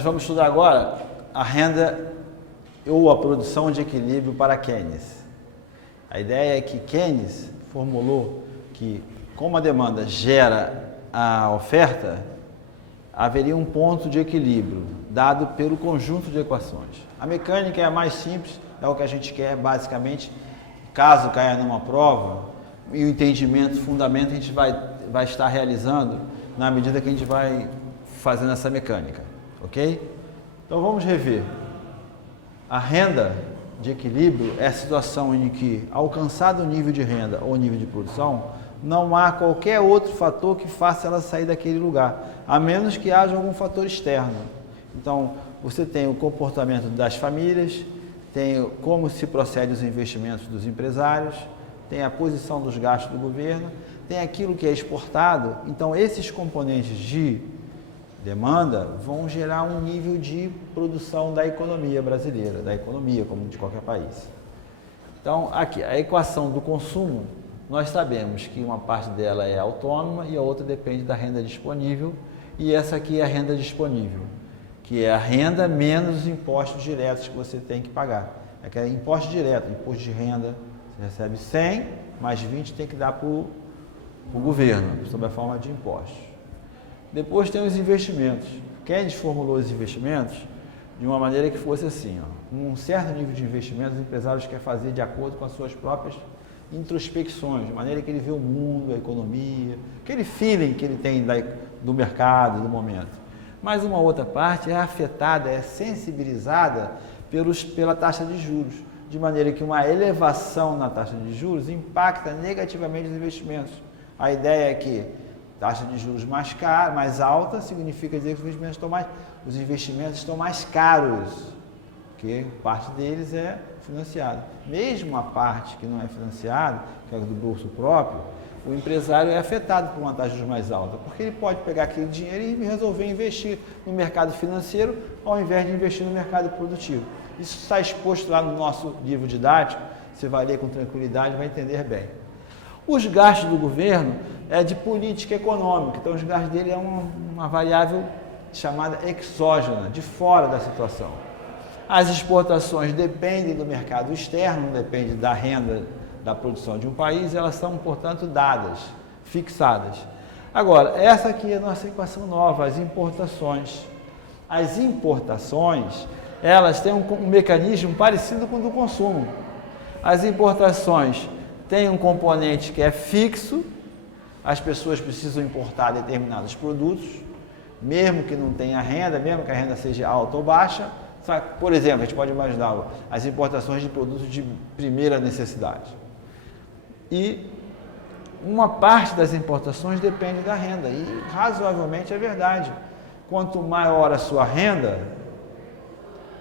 Nós vamos estudar agora a renda ou a produção de equilíbrio para Keynes. A ideia é que Keynes formulou que, como a demanda gera a oferta, haveria um ponto de equilíbrio dado pelo conjunto de equações. A mecânica é a mais simples, é o que a gente quer basicamente, caso caia numa prova, e o entendimento, o fundamento a gente vai estar realizando na medida que a gente vai fazendo essa mecânica, ok? Então vamos rever. A renda de equilíbrio é a situação em que, alcançado o nível de renda ou nível de produção, não há qualquer outro fator que faça ela sair daquele lugar, a menos que haja algum fator externo. Então, você tem o comportamento das famílias, tem como se procede os investimentos dos empresários, tem a posição dos gastos do governo, tem aquilo que é exportado. Então, esses componentes de demanda vão gerar um nível de produção da economia brasileira, da economia como de qualquer país. Então, aqui, a equação do consumo, nós sabemos que uma parte dela é autônoma e a outra depende da renda disponível, e essa aqui é a renda disponível, que é a renda menos os impostos diretos que você tem que pagar. É que é imposto direto, imposto de renda, você recebe 100, mais 20 tem que dar para o governo, sob a forma de impostos. Depois tem os investimentos. Keynes formulou os investimentos de uma maneira que fosse assim, ó, um certo nível de investimento os empresários querem fazer de acordo com as suas próprias introspecções, de maneira que ele vê o mundo, a economia, aquele feeling que ele tem do mercado, do momento. Mas uma outra parte é afetada, é sensibilizada pela taxa de juros, de maneira que uma elevação na taxa de juros impacta negativamente os investimentos. A ideia é que taxa de juros mais alta significa dizer que os investimentos estão mais caros, porque parte deles é financiada. Mesmo a parte que não é financiada, que é do bolso próprio, o empresário é afetado por uma taxa de juros mais alta, porque ele pode pegar aquele dinheiro e resolver investir no mercado financeiro ao invés de investir no mercado produtivo. Isso está exposto lá no nosso livro didático, você vai ler com tranquilidade e vai entender bem. Os gastos do governo é de política econômica, então os gastos dele é uma variável chamada exógena, de fora da situação. As exportações dependem do mercado externo, não depende da renda da produção de um país, elas são, portanto, dadas, fixadas. Agora, essa aqui é a nossa equação nova, as importações. As importações, elas têm um mecanismo parecido com o do consumo. As importações têm um componente que é fixo, as pessoas precisam importar determinados produtos, mesmo que não tenha renda, mesmo que a renda seja alta ou baixa. Por exemplo, a gente pode imaginar as importações de produtos de primeira necessidade. E uma parte das importações depende da renda, e razoavelmente é verdade. Quanto maior a sua renda,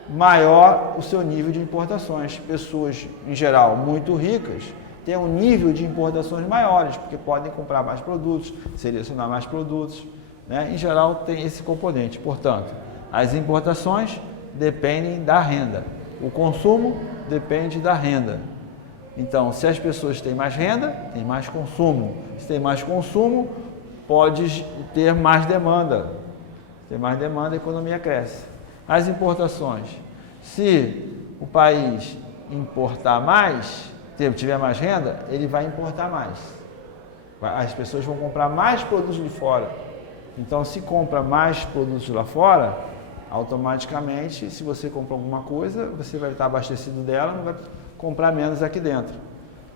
maior o seu nível de importações. Pessoas, em geral, muito ricas, têm um nível de importações maiores, porque podem comprar mais produtos, selecionar mais produtos, né? Em geral, tem esse componente. Portanto, as importações dependem da renda. O consumo depende da renda. Então, se as pessoas têm mais renda, tem mais consumo. Se tem mais consumo, pode ter mais demanda. Se tem mais demanda, a economia cresce. As importações. Se o país importar mais, tiver mais renda, ele vai importar mais. As pessoas vão comprar mais produtos de fora. Então, se compra mais produtos lá fora, automaticamente, se você compra alguma coisa, você vai estar abastecido dela, não vai comprar menos aqui dentro.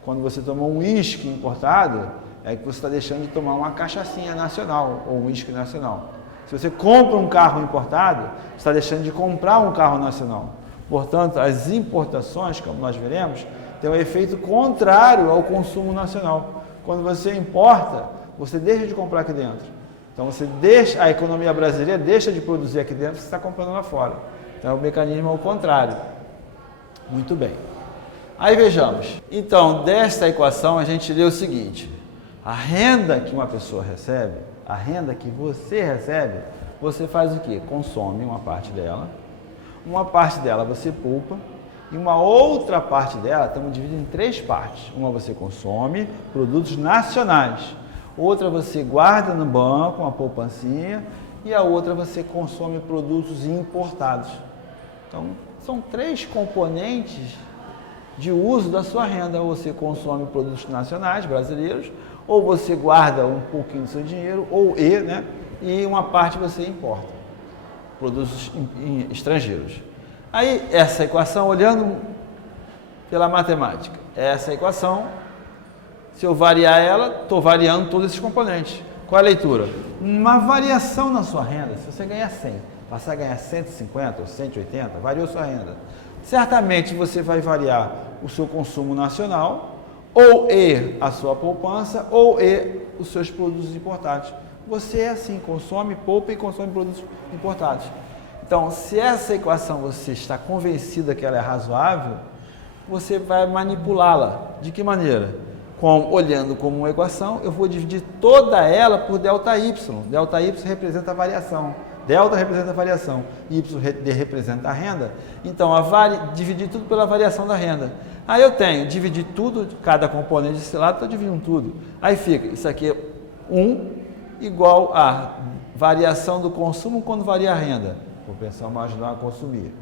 Quando você toma um uísque importado, é que você está deixando de tomar uma cachaçinha nacional, ou um uísque nacional. Se você compra um carro importado, você está deixando de comprar um carro nacional. Portanto, as importações, como nós veremos, têm um efeito contrário ao consumo nacional. Quando você importa, você deixa de comprar aqui dentro. Então, a economia brasileira deixa de produzir aqui dentro, você está comprando lá fora. Então, o mecanismo é o contrário. Muito bem. Aí vejamos. Então, desta equação, a gente lê o seguinte. A renda que uma pessoa recebe, a renda que você recebe, você faz o quê? Consome uma parte dela você poupa, e uma outra parte dela, estamos dividindo em 3 partes. Uma você consome, produtos nacionais. Outra você guarda no banco, uma poupancinha, e a outra você consome produtos importados. Então, são 3 componentes de uso da sua renda. Ou você consome produtos nacionais, brasileiros, ou você guarda um pouquinho do seu dinheiro, e uma parte você importa, produtos estrangeiros. Aí, essa equação, olhando pela matemática, essa equação, se eu variar ela, estou variando todos esses componentes. Qual é a leitura? Uma variação na sua renda, se você ganhar 100, passar a ganhar 150 ou 180, variou sua renda. Certamente você vai variar o seu consumo nacional, ou a sua poupança, ou os seus produtos importados. Você é assim, consome, poupa e consome produtos importados. Então, se essa equação você está convencida que ela é razoável, você vai manipulá-la. De que maneira? Olhando como uma equação, eu vou dividir toda ela por ΔY. ΔY representa a variação. Delta representa a variação, Y representa a renda. Então, dividir tudo pela variação da renda. Aí eu tenho, dividir tudo, cada componente desse lado, estou dividindo tudo. Aí fica, isso aqui é 1 igual a variação do consumo quando varia a renda. Propensão marginal a consumir.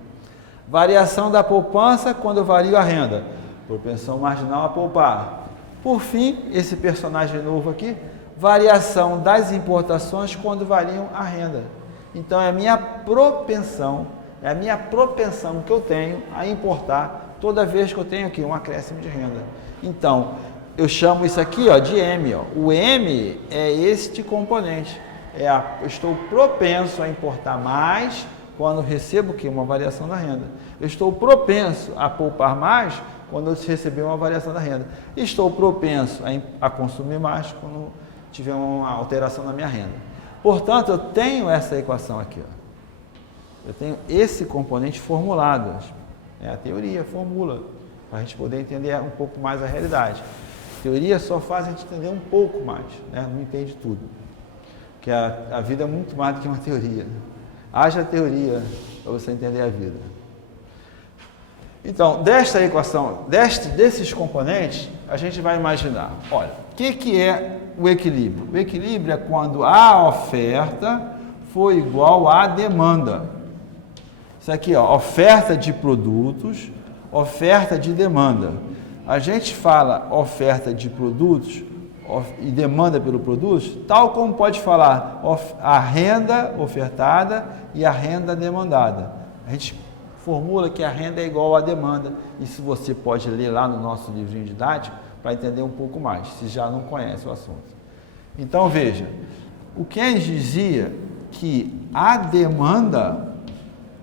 Variação da poupança quando eu vario a renda. Propensão marginal a poupar. Por fim, esse personagem novo aqui, variação das importações quando variam a renda. Então, é a minha propensão que eu tenho a importar toda vez que eu tenho aqui um acréscimo de renda. Então, eu chamo isso aqui de M. O M é este componente. Eu estou propenso a importar mais quando recebo uma variação da renda. Eu estou propenso a poupar mais quando eu receber uma variação da renda. Estou propenso a consumir mais quando tiver uma alteração na minha renda. Portanto, eu tenho essa equação aqui. Eu tenho esse componente formulado. A teoria formula, para a gente poder entender um pouco mais a realidade. A teoria só faz a gente entender um pouco mais, não entende tudo. Porque a vida é muito mais do que uma teoria. Haja teoria para você entender a vida. Então, desta equação, desses componentes, a gente vai imaginar, olha, o que é o equilíbrio? O equilíbrio é quando a oferta for igual à demanda. Isso aqui, oferta de produtos, oferta de demanda. A gente fala oferta de produtos e demanda pelo produto, tal como pode falar a renda ofertada e a renda demandada. A gente formula que a renda é igual à demanda. Isso você pode ler lá no nosso livrinho didático para entender um pouco mais, se já não conhece o assunto. Então, veja, o Keynes dizia que a demanda,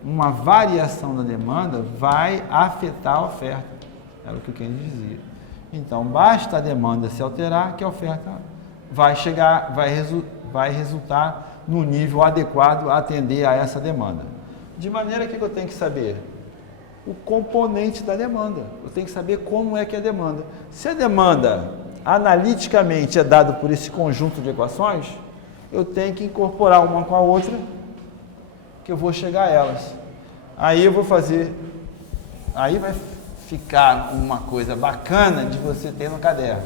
uma variação da demanda, vai afetar a oferta. Era o que o Keynes dizia. Então, basta a demanda se alterar que a oferta vai resultar no nível adequado a atender a essa demanda. De maneira que eu tenho que saber o componente da demanda. Eu tenho que saber como é que é a demanda. Se a demanda analiticamente é dada por esse conjunto de equações, eu tenho que incorporar uma com a outra, que eu vou chegar a elas. Aí eu vou fazer, aí vai ficar uma coisa bacana de você ter no caderno.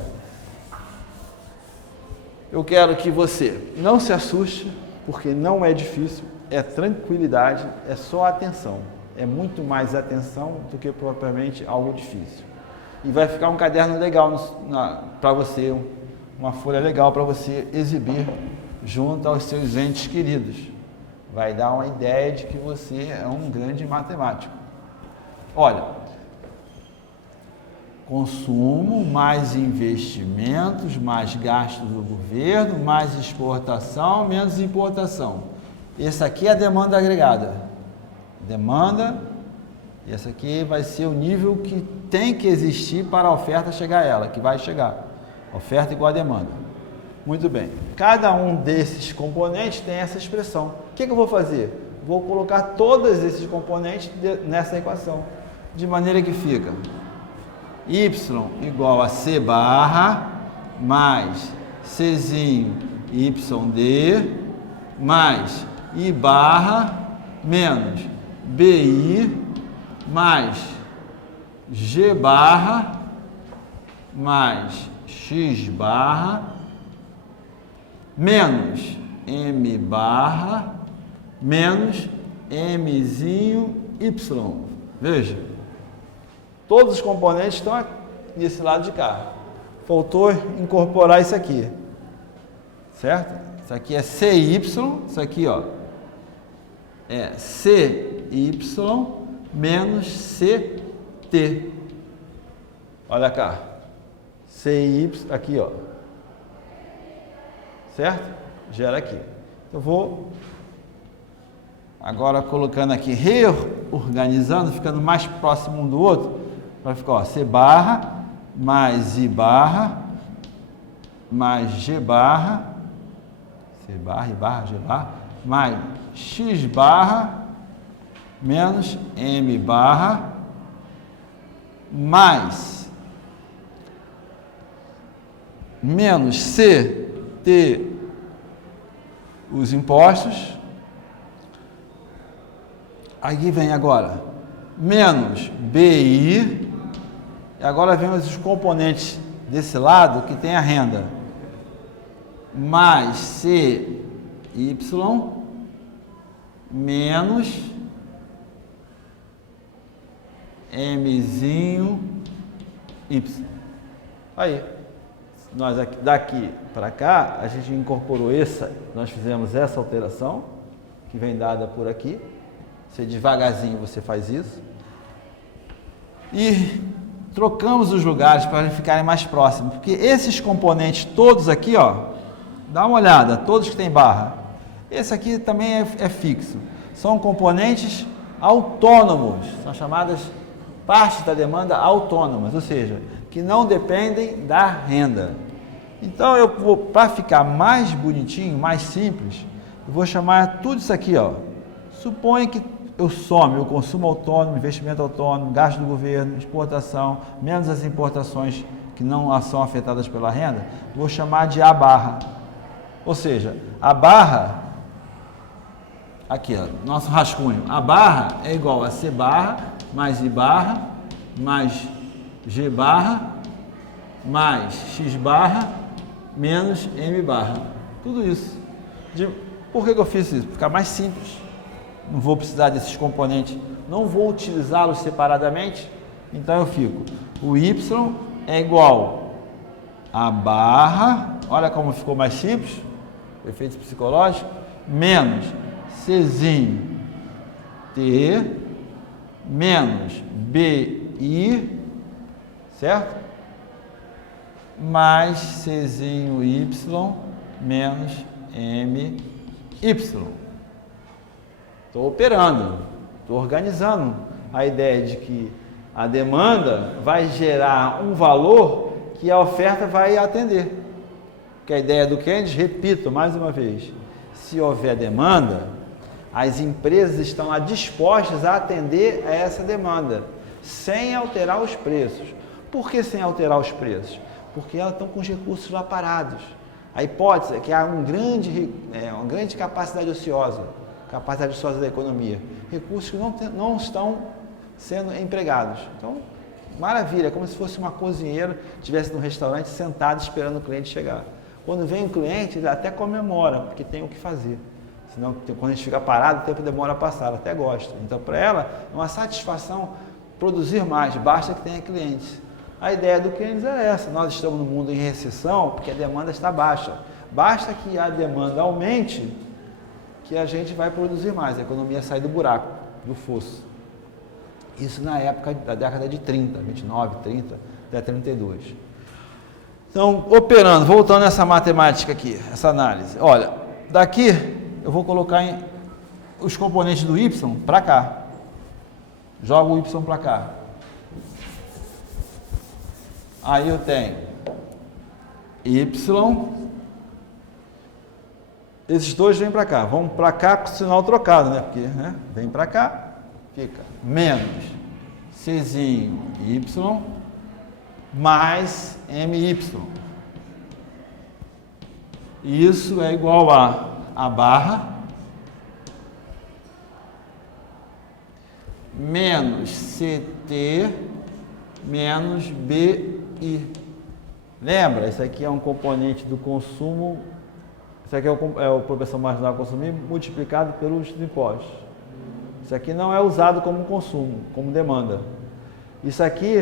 Eu quero que você não se assuste, porque não é difícil, é tranquilidade, é só atenção. É muito mais atenção do que propriamente algo difícil. E vai ficar um caderno legal para você, uma folha legal para você exibir junto aos seus entes queridos. Vai dar uma ideia de que você é um grande matemático. Olha, consumo, mais investimentos, mais gastos do governo, mais exportação, menos importação. Esse aqui é a demanda agregada. Demanda, e esse aqui vai ser o nível que tem que existir para a oferta chegar a ela, que vai chegar. Oferta igual a demanda. Muito bem. Cada um desses componentes tem essa expressão. O que eu vou fazer? Vou colocar todos esses componentes nessa equação. De maneira que fica y igual a C barra mais Czinho YD mais I barra menos BI mais G barra mais X barra menos M barra menos Mzinho Y. Veja, todos os componentes estão nesse lado de cá. Faltou incorporar isso aqui, certo? Isso aqui é CY, isso aqui, ó, é CY menos CT. Olha cá, CY, aqui, ó, certo? Gera aqui. Eu vou agora colocando aqui, reorganizando, ficando mais próximo um do outro, vai ficar, ó, C barra mais I barra mais G barra, C barra, I barra, G barra, mais X barra menos M barra mais menos CT, os impostos. Aqui vem agora menos BI, e agora vemos os componentes desse lado que tem a renda, mais CY menos Mzinho Y. Aí, nós daqui para cá, a gente incorporou nós fizemos essa alteração, que vem dada por aqui. Você devagarzinho você faz isso. E trocamos os lugares para ficarem mais próximos, porque esses componentes todos aqui, ó, dá uma olhada, todos que tem barra. Esse aqui também é fixo. São componentes autônomos, são chamadas partes da demanda autônomas, ou seja, que não dependem da renda. Então eu vou, para ficar mais bonitinho, mais simples, eu vou chamar tudo isso aqui, ó. Suponha que eu some o consumo autônomo, investimento autônomo, gasto do governo, exportação, menos as importações que não são afetadas pela renda, vou chamar de A barra. Ou seja, a barra, aqui, ó, nosso rascunho, a barra é igual a C barra mais I barra mais G barra mais X barra menos M barra. Tudo isso. Por que eu fiz isso? Para ficar mais simples. Não vou precisar desses componentes, não vou utilizá-los separadamente, então eu fico, o Y é igual a barra, olha como ficou mais simples, efeito psicológico, menos Czinho T menos BI, certo? Mais Czinho Y menos MY. Estou operando, estou organizando a ideia de que a demanda vai gerar um valor que a oferta vai atender. Que a ideia do Keynes, repito mais uma vez, se houver demanda, as empresas estão lá dispostas a atender a essa demanda, sem alterar os preços. Por que sem alterar os preços? Porque elas estão com os recursos lá parados. A hipótese é que há uma grande capacidade ociosa da economia, recursos que não estão sendo empregados. Então, maravilha, é como se fosse uma cozinheira estivesse no restaurante sentado esperando o cliente chegar. Quando vem o cliente, ele até comemora, porque tem o que fazer. Senão, quando a gente fica parado, o tempo demora a passar, ela até gosta. Então, para ela, é uma satisfação produzir mais, basta que tenha clientes. A ideia do Keynes é essa, nós estamos no mundo em recessão porque a demanda está baixa. Basta que a demanda aumente, que a gente vai produzir mais, a economia sai do buraco, do fosso. Isso na época da década de 30, 29, 30, até 32. Então, operando, voltando a essa matemática aqui, essa análise. Olha, daqui eu vou colocar os componentes do Y para cá. Jogo o Y para cá. Aí eu tenho Y. Esses dois vêm para cá. Vão para cá com o sinal trocado, né? Porque, né? Vem para cá, fica menos Czinho Y mais MY. Isso é igual a barra menos CT menos BI. Lembra? Isso aqui é um componente do consumo, Isso aqui é a propensão marginal a consumir multiplicado pelos impostos. Isso aqui não é usado como consumo, como demanda. Isso aqui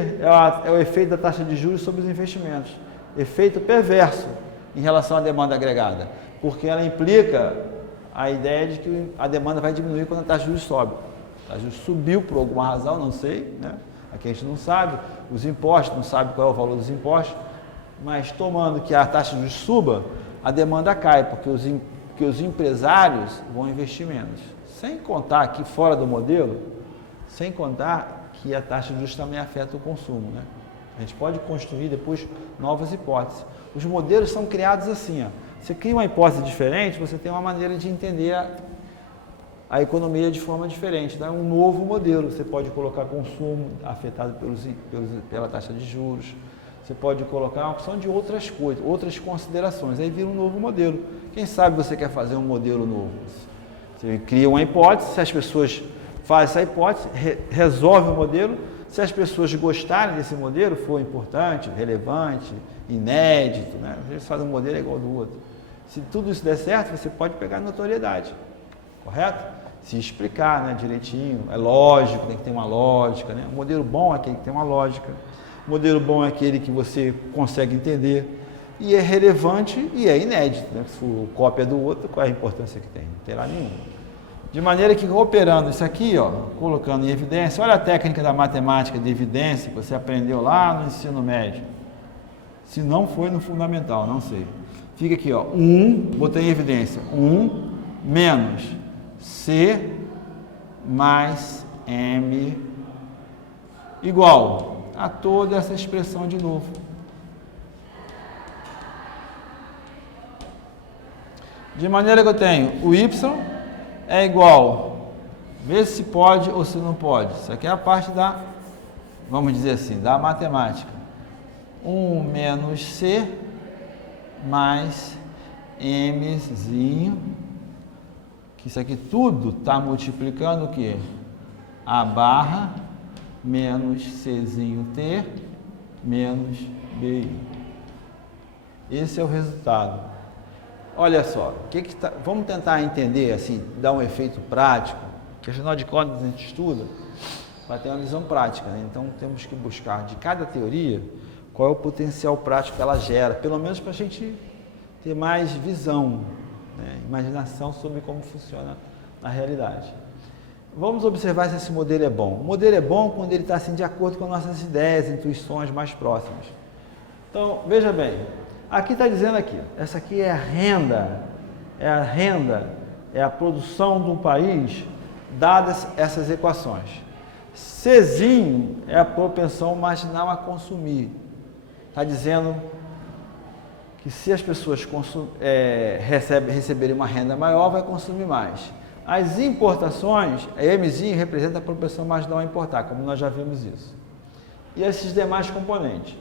é o efeito da taxa de juros sobre os investimentos. Efeito perverso em relação à demanda agregada, porque ela implica a ideia de que a demanda vai diminuir quando a taxa de juros sobe. A taxa de juros subiu por alguma razão, não sei, né? Aqui a gente não sabe, os impostos, não sabe qual é o valor dos impostos, mas tomando que a taxa de juros suba, a demanda cai, porque os empresários vão investir menos. Sem contar aqui fora do modelo, sem contar que a taxa de juros também afeta o consumo, né? A gente pode construir depois novas hipóteses. Os modelos são criados assim, ó. Você cria uma hipótese diferente, você tem uma maneira de entender a economia de forma diferente. Então, é um novo modelo. Você pode colocar consumo afetado pela taxa de juros. Você pode colocar uma opção de outras coisas, outras considerações. Aí vira um novo modelo. Quem sabe você quer fazer um modelo novo? Você cria uma hipótese, se as pessoas fazem essa hipótese, resolve o modelo. Se as pessoas gostarem desse modelo, for importante, relevante, inédito, né? Eles fazem um modelo igual ao do outro. Se tudo isso der certo, você pode pegar notoriedade, correto? Se explicar, né, direitinho, é lógico, tem que ter uma lógica, né? O modelo bom é aquele que tem uma lógica. O modelo bom é aquele que você consegue entender e é relevante e é inédito, né? Se for cópia do outro, qual é a importância que tem? Não terá nenhuma. De maneira que, operando isso aqui, ó, colocando em evidência, olha a técnica da matemática de evidência que você aprendeu lá no ensino médio. Se não foi no fundamental, não sei. Fica aqui, ó, 1, botei em evidência, 1 menos C mais M igual a toda essa expressão de novo. De maneira que eu tenho o Y é igual, vê se pode ou se não pode. Isso aqui é a parte da, vamos dizer assim, da matemática. 1 menos C mais Mzinho, que isso aqui tudo está multiplicando o quê? A barra menos Czinho T menos BI. Esse é o resultado. Olha só, vamos tentar entender, assim, dar um efeito prático, que afinal de contas a gente estuda para ter uma visão prática, né? Então temos que buscar de cada teoria qual é o potencial prático que ela gera, pelo menos para a gente ter mais visão, né? Imaginação sobre como funciona na realidade. Vamos observar se esse modelo é bom. O modelo é bom quando ele está assim, de acordo com nossas ideias, intuições mais próximas. Então, veja bem, aqui está dizendo aqui, essa aqui é a renda, é a produção de um país, dadas essas equações. Czinho é a propensão marginal a consumir. Está dizendo que se as pessoas receberem uma renda maior, vai consumir mais. As importações, a Mzinho representa a propensão marginal a importar, como nós já vimos isso. E esses demais componentes.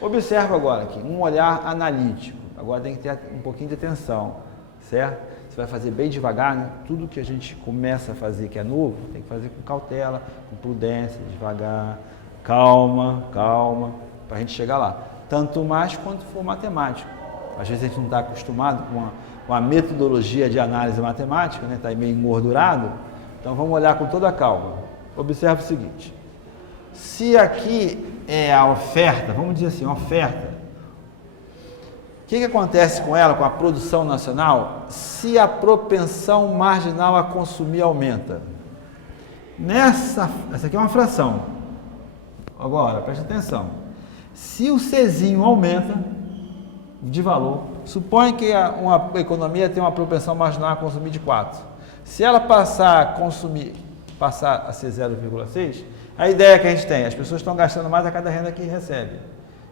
Observa agora aqui, um olhar analítico. Agora tem que ter um pouquinho de atenção, certo? Você vai fazer bem devagar, né? Tudo que a gente começa a fazer que é novo, tem que fazer com cautela, com prudência, devagar, calma, para a gente chegar lá. Tanto mais quanto for matemático. Às vezes a gente não está acostumado com a metodologia de análise matemática, né? Está meio engordurado. Então vamos olhar com toda a calma. Observe o seguinte. Se aqui é a oferta, vamos dizer assim, oferta. O que acontece com ela, com a produção nacional, se a propensão marginal a consumir aumenta? Essa aqui é uma fração. Agora, preste atenção. Se o Czinho aumenta de valor, suponha que uma economia tem uma propensão marginal a consumir de 4. Se ela passar a ser 0,6, a ideia que a gente tem, as pessoas estão gastando mais a cada renda que recebe.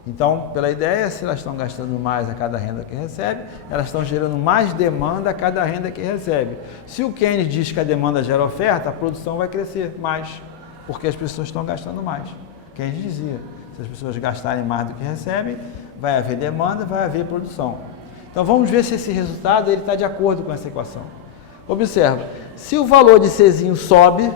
Então, pela ideia, se elas estão gastando mais a cada renda que recebe, elas estão gerando mais demanda a cada renda que recebe. Se o Keynes diz que a demanda gera oferta, a produção vai crescer mais, porque as pessoas estão gastando mais. Keynes dizia, se as pessoas gastarem mais do que recebem, vai haver demanda, vai haver produção. Então, vamos ver se esse resultado está de acordo com essa equação. Observa, se o valor de Czinho sobe,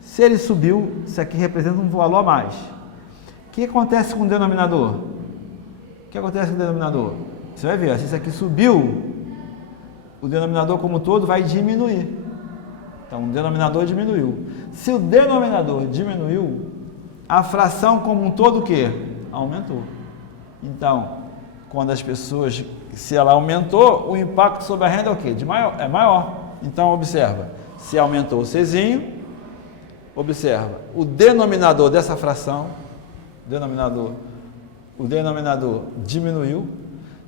se ele subiu, isso aqui representa um valor a mais. O que acontece com o denominador? O que acontece com o denominador? Você vai ver, se isso aqui subiu, o denominador como um todo vai diminuir. Então, o denominador diminuiu. Se o denominador diminuiu, a fração como um todo o quê? Aumentou. Então, quando as pessoas, se ela aumentou, o impacto sobre a renda é o quê? É maior. Então, observa, se aumentou o Czinho, observa, o denominador dessa fração, o denominador diminuiu.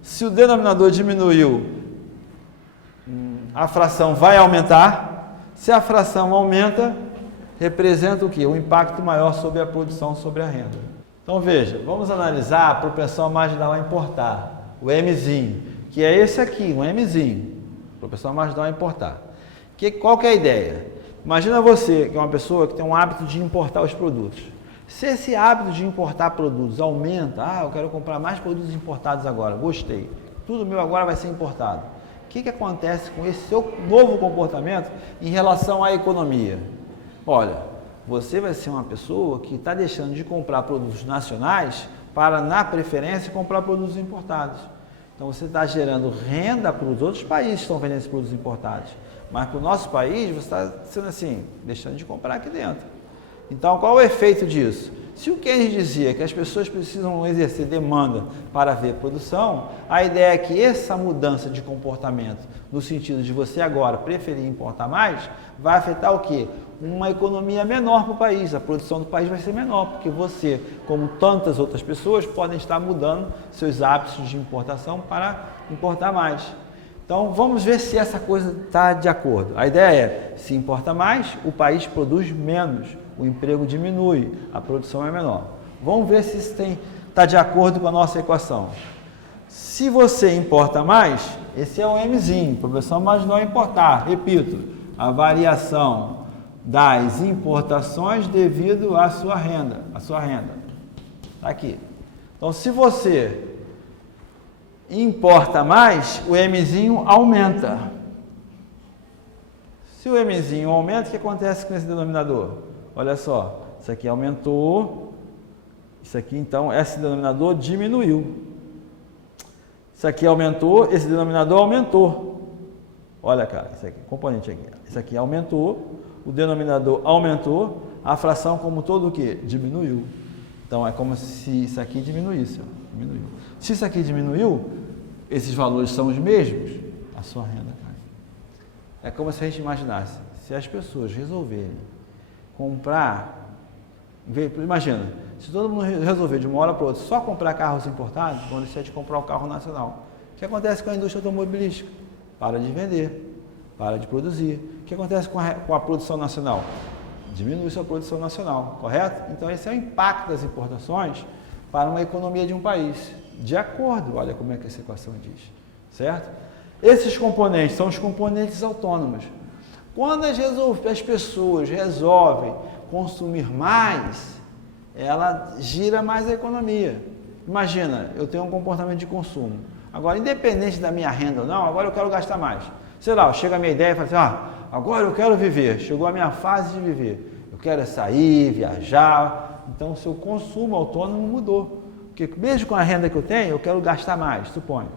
Se o denominador diminuiu, a fração vai aumentar. Se a fração aumenta, representa o quê? Um impacto maior sobre a produção, sobre a renda. Então veja, vamos analisar a propensão marginal a importar, o Mzinho, que é esse aqui, um Mzinho, propensão marginal a importar. Qual que é a ideia? Imagina você, que é uma pessoa que tem um hábito de importar os produtos. Se esse hábito de importar produtos aumenta, eu quero comprar mais produtos importados agora, gostei, tudo meu agora vai ser importado. O que acontece com esse seu novo comportamento em relação à economia? Olha, você vai ser uma pessoa que está deixando de comprar produtos nacionais para, na preferência, comprar produtos importados. Então, você está gerando renda para os outros países que estão vendendo esses produtos importados. Mas para o nosso país, você está sendo assim, deixando de comprar aqui dentro. Então, qual é o efeito disso? Se o Keynes dizia que as pessoas precisam exercer demanda para ver produção, a ideia é que essa mudança de comportamento, no sentido de você agora preferir importar mais, vai afetar o quê? Uma economia menor para o país. A produção do país vai ser menor, porque você, como tantas outras pessoas, podem estar mudando seus hábitos de importação para importar mais. Então, vamos ver se essa coisa está de acordo. A ideia é, se importa mais, o país produz menos, o emprego diminui, a produção é menor. Vamos ver se isso está de acordo com a nossa equação. Se você importa mais, esse é o Mzinho, propensão marginal a importar. Repito, a variação das importações devido à sua renda. Está aqui. Então, se você importa mais, o Mzinho aumenta. Se o Mzinho aumenta, o que acontece com esse denominador? Olha só, isso aqui aumentou, isso aqui então, esse denominador diminuiu. Isso aqui aumentou, esse denominador aumentou. Olha, cara, isso aqui, componente aqui. Isso aqui aumentou, o denominador aumentou, a fração como todo o quê? Diminuiu. Então, é como se isso aqui diminuísse. Diminuiu. Se isso aqui diminuiu, esses valores são os mesmos, a sua renda cai. É como se a gente imaginasse, se as pessoas resolverem comprar, imagina, se todo mundo resolver de uma hora para outra só comprar carros importados, vão deixar de comprar o carro nacional. O que acontece com a indústria automobilística? Para de vender, para de produzir. O que acontece com a produção nacional? Diminui sua produção nacional, correto? Então esse é o impacto das importações para uma economia de um país. De acordo, olha como é que essa equação diz, certo? Esses componentes são os componentes autônomos. Quando as pessoas resolvem consumir mais, ela gira mais a economia. Imagina, eu tenho um comportamento de consumo. Agora, independente da minha renda ou não, agora eu quero gastar mais. Sei lá, chega a minha ideia e fala assim, agora eu quero viver, chegou a minha fase de viver. Eu quero sair, viajar. Então, o seu consumo autônomo mudou. Porque mesmo com a renda que eu tenho, eu quero gastar mais, suponho.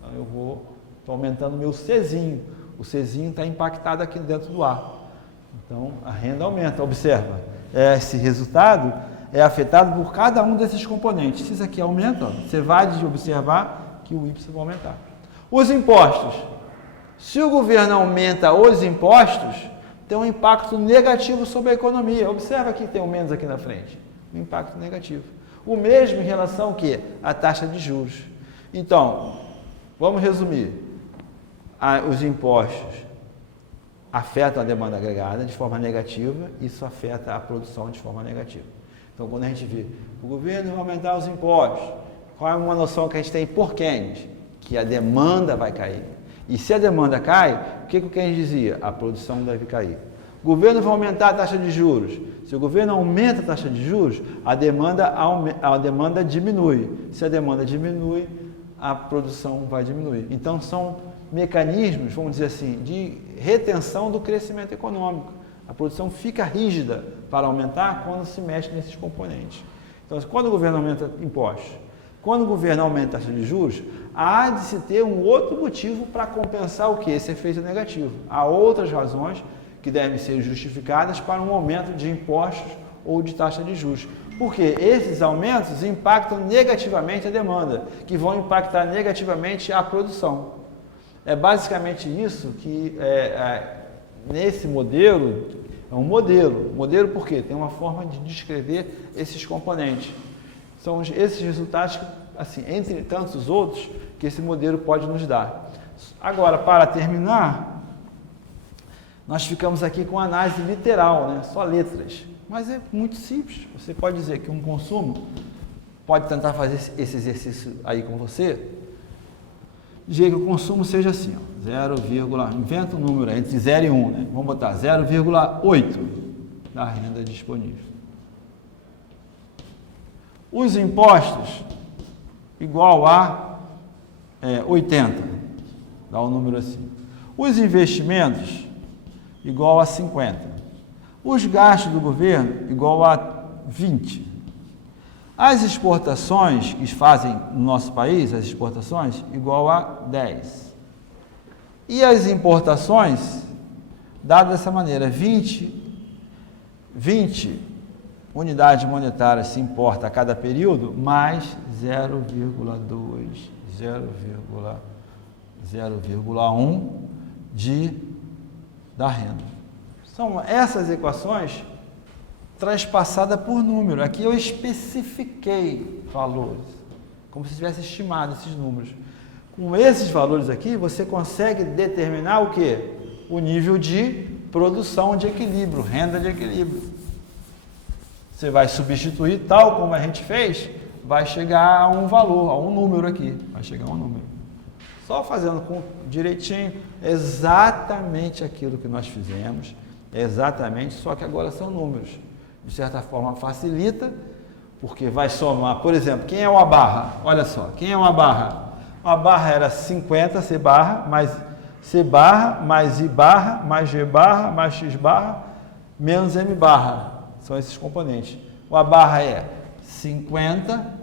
Então, estou aumentando o meu Czinho. O Czinho está impactado aqui dentro do ar. Então, a renda aumenta. Observa, esse resultado é afetado por cada um desses componentes. Se isso aqui aumenta, você vai observar que o Y vai aumentar. Os impostos. Se o governo aumenta os impostos, tem um impacto negativo sobre a economia. Observa que tem um menos aqui na frente. Um impacto negativo. O mesmo em relação ao quê? À taxa de juros. Então, vamos resumir. Os impostos afetam a demanda agregada de forma negativa, isso afeta a produção de forma negativa. Então, quando a gente vê o governo vai aumentar os impostos, qual é uma noção que a gente tem por Keynes? Que a demanda vai cair. E se a demanda cai, o que o Keynes dizia? A produção deve cair. O governo vai aumentar a taxa de juros. Se o governo aumenta a taxa de juros, a demanda diminui. Se a demanda diminui, a produção vai diminuir. Então, são mecanismos, vamos dizer assim, de retenção do crescimento econômico. A produção fica rígida para aumentar quando se mexe nesses componentes. Então, quando o governo aumenta impostos, Quando o governo aumenta a taxa de juros, há de se ter um outro motivo para compensar o que? Esse efeito negativo. Há outras razões que devem ser justificadas para um aumento de impostos ou de taxa de juros. Porque esses aumentos impactam negativamente a demanda, que vão impactar negativamente a produção. É basicamente isso que, nesse modelo, é um modelo. Modelo por quê? Tem uma forma de descrever esses componentes. São esses resultados, assim, entre tantos outros, que esse modelo pode nos dar. Agora, para terminar, nós ficamos aqui com a análise literal, né? Só letras. Mas é muito simples. Você pode dizer que um consumo, pode tentar fazer esse exercício aí com você, dizer que o consumo seja assim, ó, 0, inventa um número entre 0 e 1, né? Vamos botar 0,8 da renda disponível. Os impostos, igual a 80, dá um número assim. Os investimentos, igual a 50. Os gastos do governo, igual a 20. As exportações que fazem no nosso país, as exportações, igual a 10. E as importações, dado dessa maneira, 20 unidades monetárias se importa a cada período, mais 0,2, 0,1 da renda. São essas equações transpassadas por número. Aqui eu especifiquei valores, como se tivesse estimado esses números. Com esses valores aqui, você consegue determinar o quê? O nível de produção de equilíbrio, renda de equilíbrio. Você vai substituir, tal como a gente fez, vai chegar a um valor, a um número aqui. Vai chegar a um número. Só fazendo direitinho, exatamente aquilo que nós fizemos, exatamente, só que agora são números. De certa forma facilita, porque vai somar, por exemplo, quem é uma barra? Olha só, quem é uma barra? Uma barra era 50 C barra, mais C barra, mais I barra, mais G barra, mais X barra, menos M barra. São esses componentes. Uma barra é 50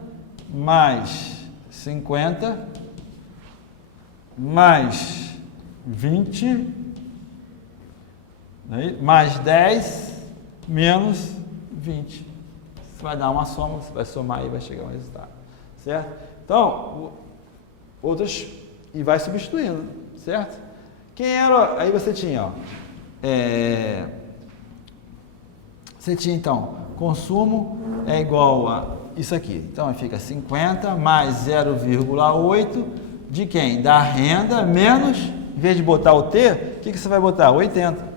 mais 50 mais 20 mais 10 menos 20. Você vai dar uma soma, você vai somar e vai chegar a um resultado. Certo? Então, outras, e vai substituindo, certo? Quem era, aí você tinha, ó, você tinha então, consumo é igual a isso aqui. Então, fica 50 mais 0,8 de quem? Da renda menos, em vez de botar o T, o que você vai botar? 80.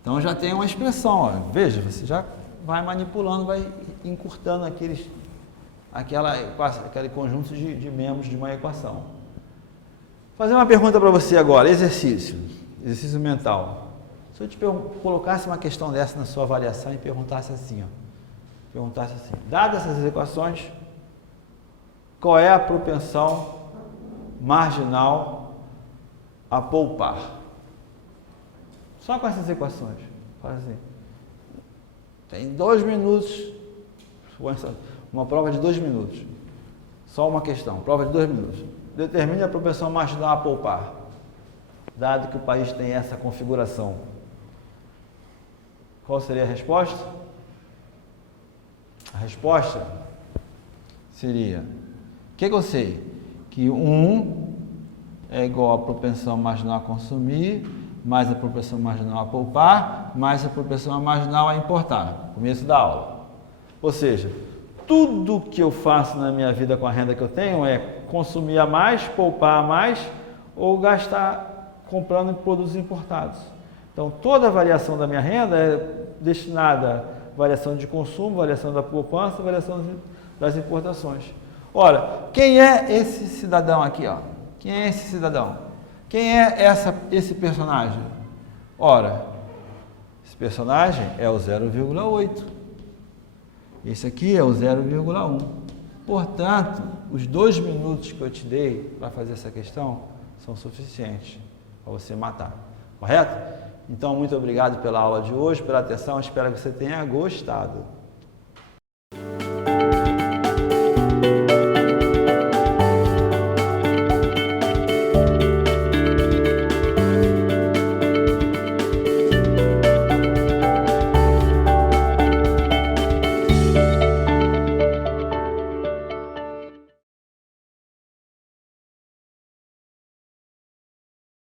Então, já tem uma expressão, ó. Veja, você já vai manipulando, vai encurtando aquele conjunto de membros de uma equação. Vou fazer uma pergunta para você agora, exercício mental. Se eu te colocasse uma questão dessa na sua avaliação e perguntasse assim, dadas essas equações, qual é a propensão marginal a poupar? Só com essas equações. Faz assim. Tem 2 minutos, uma prova de 2 minutos. Só uma questão, prova de 2 minutos. Determine a propensão marginal a poupar, dado que o país tem essa configuração. Qual seria a resposta? A resposta seria, o que eu sei? Que 1 é igual à propensão marginal a consumir, mais a propensão marginal a poupar, mais a propensão marginal a importar. Começo da aula. Ou seja, tudo que eu faço na minha vida com a renda que eu tenho é consumir a mais, poupar a mais ou gastar comprando produtos importados. Então, toda a variação da minha renda é destinada à variação de consumo, variação da poupança, variação das importações. Ora, quem é esse cidadão aqui? Ó? Quem é esse cidadão? Quem é esse personagem? Ora, esse personagem é o 0,8. Esse aqui é o 0,1. Portanto, os 2 minutos que eu te dei para fazer essa questão são suficientes para você matar. Correto? Então, muito obrigado pela aula de hoje, pela atenção. Espero que você tenha gostado.